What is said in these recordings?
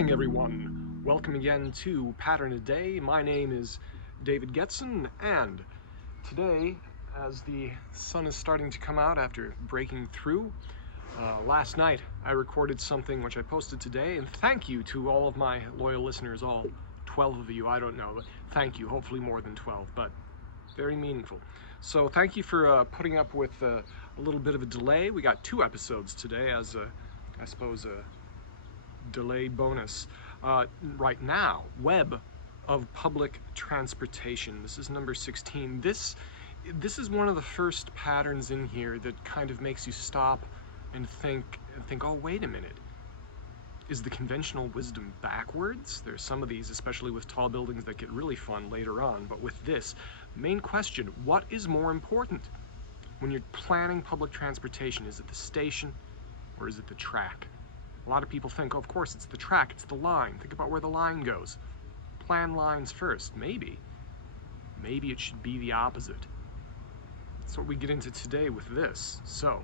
morning, everyone. Welcome again to Pattern a Day. My name is David Getson, and today, as the sun is starting to come out after breaking through, last night I recorded something which I posted today, and thank you to all of my loyal listeners, all 12 of you, I don't know, but thank you, hopefully more than 12, but very meaningful. So thank you for putting up with a little bit of a delay. We got 2 episodes today as I suppose a delayed bonus. Right now, Web of Public Transportation. This is number 16. This is one of the first patterns in here that kind of makes you stop and think, oh, wait a minute. Is the conventional wisdom backwards? There's some of these, especially with tall buildings, that get really fun later on. But with this, main question, what is more important when you're planning public transportation? Is it the station or is it the track? A lot of people think, oh, of course, it's the track, it's the line. Think about where the line goes. Plan lines first. Maybe it should be the opposite. That's what we get into today with this. So,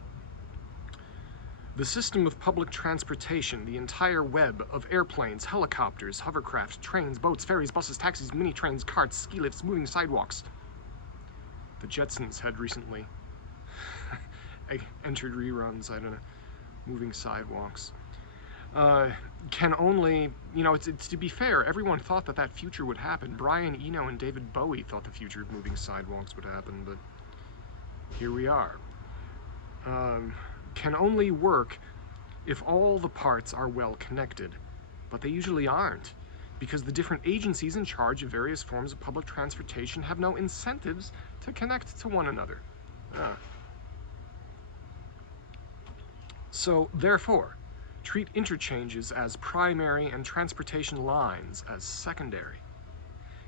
the system of public transportation, the entire web of airplanes, helicopters, hovercraft, trains, boats, ferries, buses, taxis, mini trains, carts, ski lifts, moving sidewalks. The Jetsons had recently entered reruns, I don't know, moving sidewalks. Can only, it's to be fair, everyone thought that future would happen. Brian Eno and David Bowie thought the future of moving sidewalks would happen, but here we are. Can only work if all the parts are well connected, but they usually aren't, because the different agencies in charge of various forms of public transportation have no incentives to connect to one another. So, therefore, treat interchanges as primary and transportation lines as secondary.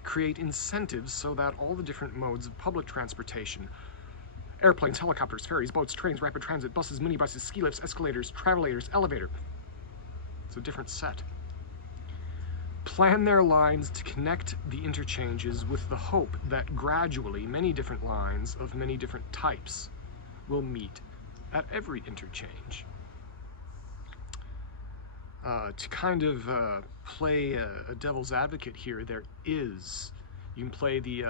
Create incentives so that all the different modes of public transportation, airplanes, helicopters, ferries, boats, trains, rapid transit, buses, minibuses, ski lifts, escalators, travelators, elevator. It's a different set. Plan their lines to connect the interchanges with the hope that gradually many different lines of many different types will meet at every interchange. To kind of play a devil's advocate here, you can play the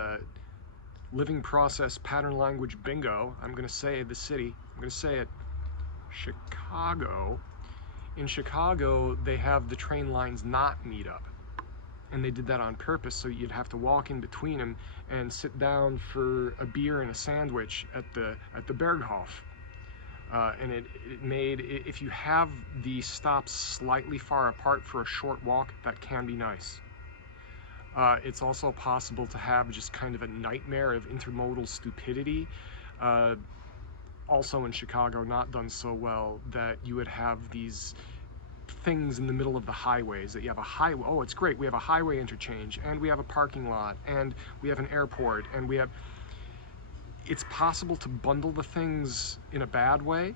living process pattern language bingo. I'm going to say the city. I'm going to say it. Chicago. In Chicago, they have the train lines not meet up. And they did that on purpose, so you'd have to walk in between them and sit down for a beer and a sandwich at the Berghof. And it made, if you have the stops slightly far apart for a short walk, that can be nice. It's also possible to have just kind of a nightmare of intermodal stupidity. Also in Chicago, not done so well, that you would have these things in the middle of the highways, that you have a highway, oh, it's great, we have a highway interchange, and we have a parking lot, and we have an airport, and we have... It's possible to bundle the things in a bad way,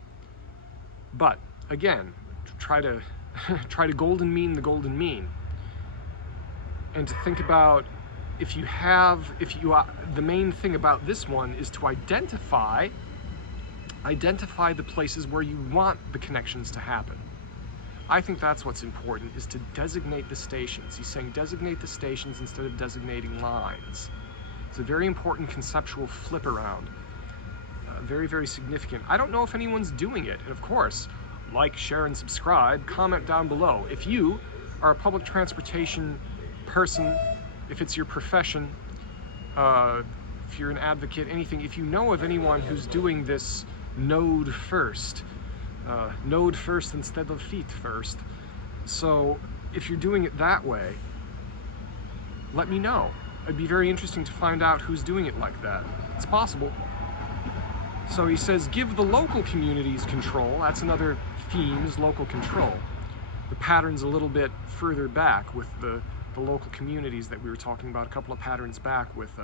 but again, try to golden mean the golden mean, and to think about the main thing about this one is to identify the places where you want the connections to happen. I think that's what's important, is to designate the stations. He's saying designate the stations instead of designating lines. It's a very important conceptual flip around. Very, very significant. I don't know if anyone's doing it. And of course, like, share, and subscribe. Comment down below. If you are a public transportation person, if it's your profession, if you're an advocate, anything, if you know of anyone who's doing this node first instead of feet first. So if you're doing it that way, let me know. It'd be very interesting to find out who's doing it like that. It's possible. So he says, give the local communities control. That's another theme, is local control. The pattern's a little bit further back with the local communities that we were talking about a couple of patterns back with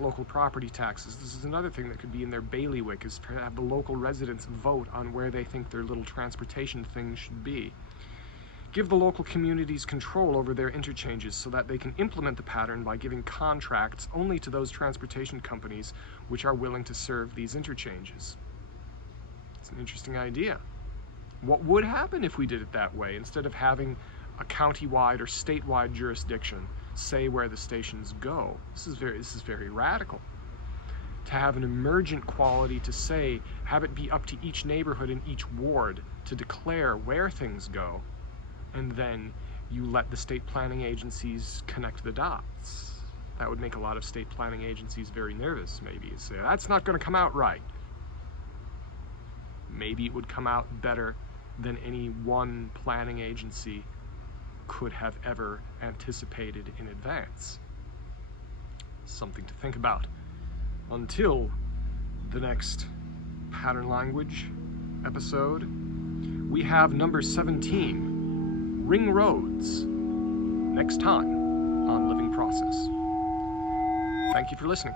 local property taxes. This is another thing that could be in their bailiwick, is to have the local residents vote on where they think their little transportation thing should be. Give the local communities control over their interchanges so that they can implement the pattern by giving contracts only to those transportation companies which are willing to serve these interchanges. It's an interesting idea. What would happen if we did it that way, instead of having a county-wide or statewide jurisdiction say where the stations go. This is very radical. To have an emergent quality to say, have it be up to each neighborhood in each ward to declare where things go, and then you let the state planning agencies connect the dots. That would make a lot of state planning agencies very nervous, maybe. Say, that's not going to come out right. Maybe it would come out better than any one planning agency could have ever anticipated in advance. Something to think about. Until the next Pattern Language episode, we have number 17, Ring Roads, next time on Living Process. Thank you for listening.